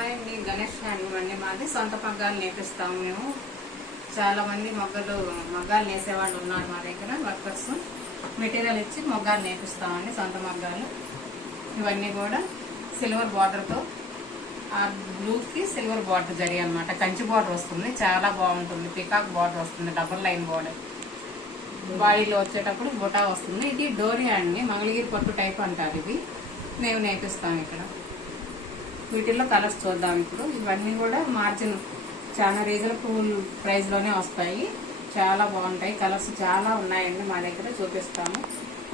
Hi అండి, గణేష్ అండి. మాది సొంత మగ్గాలు నేర్పిస్తాము మేము. చాలా మంది మగ్గాలు నేసేవాళ్ళు ఉన్నారు మా దగ్గర. వర్కర్స్ మెటీరియల్ ఇచ్చి మగ్గాలు నేర్పిస్తామండి, సొంత మగ్గాలు. ఇవన్నీ కూడా సిల్వర్ బార్డర్తో, ఆ బ్లూకి సిల్వర్ బార్డర్ జరి అనమాట. కంచి బార్డర్ వస్తుంది, చాలా బాగుంటుంది. పికాక్ బార్డర్ వస్తుంది, డబుల్ లైన్ బార్డర్. బాడీలో వచ్చేటప్పుడు బుటా వస్తుంది. ఇది డోరియా అండి, మంగళగిరి పట్టు టైప్ అంటారు. ఇది మేము నేర్పిస్తాం ఇక్కడ. వీటిల్లో కలర్స్ చూద్దాం ఇప్పుడు. ఇవన్నీ కూడా మార్జిన్ చాలా రీజనబుల్ ప్రైస్లోనే వస్తాయి. చాలా బాగుంటాయి. కలర్స్ చాలా ఉన్నాయండి మా దగ్గర, చూపిస్తాము.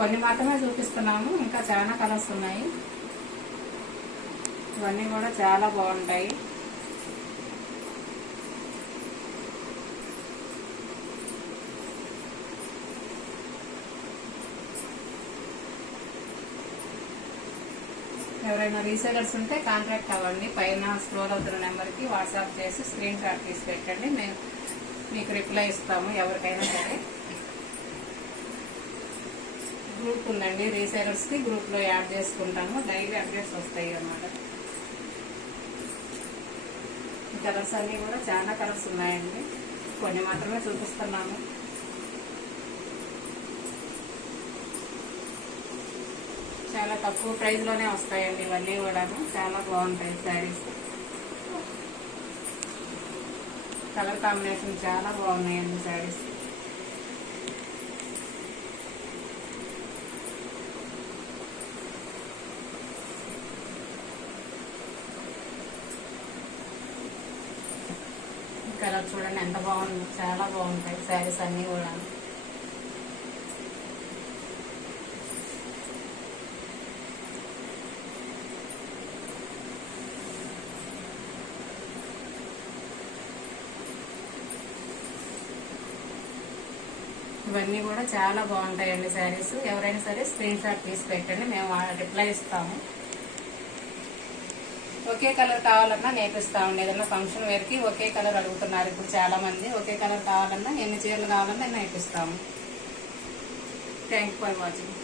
కొన్ని మాత్రమే చూపిస్తున్నాము, ఇంకా చాలా కలర్స్ ఉన్నాయి. ఇవన్నీ కూడా చాలా బాగుంటాయి. ఎవరైనా రీసేలర్స్ ఉంటే కాంటాక్ట్ అవ్వండి. పైన స్క్రోల్ అవుతున్న నెంబర్కి వాట్సాప్ చేసి స్క్రీన్ షాట్ తీసి పెట్టండి, మేము మీకు రిప్లై ఇస్తాము. ఎవరికైనా సరే గ్రూప్ ఉందండి రీసేలర్స్కి, గ్రూప్లో యాడ్ చేసుకుంటాము. డైలీ అప్డేట్స్ వస్తాయి అన్నమాట. ఈ కలర్స్ అన్నీ కూడా చాలా కలర్స్ ఉన్నాయండి, కొన్ని మాత్రమే చూపిస్తున్నాము. చాలా తక్కువ ప్రైస్లోనే వస్తాయండి ఇవన్నీ కూడా. చాలా బాగుంటాయి శారీస్. కలర్ కాంబినేషన్ చాలా బాగున్నాయండి శారీస్. కలర్ చూడండి ఎంత బాగుంది, చాలా బాగుంటాయి శారీస్ అన్నీ కూడా. ఇవన్నీ కూడా చాలా బాగుంటాయండి శారీస్. ఎవరైనా సరే స్క్రీన్ షాట్ తీసి పెట్టండి, మేము రిప్లై ఇస్తాము. ఒకే కలర్ కావాలన్నా నేర్పిస్తామండి. ఏదైనా ఫంక్షన్ వేర్కి ఒకే కలర్ అడుగుతున్నారు ఇప్పుడు చాలా మంది. ఒకే కలర్ కావాలన్నా, ఎన్ని చీరలు కావాలన్నా నేర్పిస్తాము. Thank you for watching.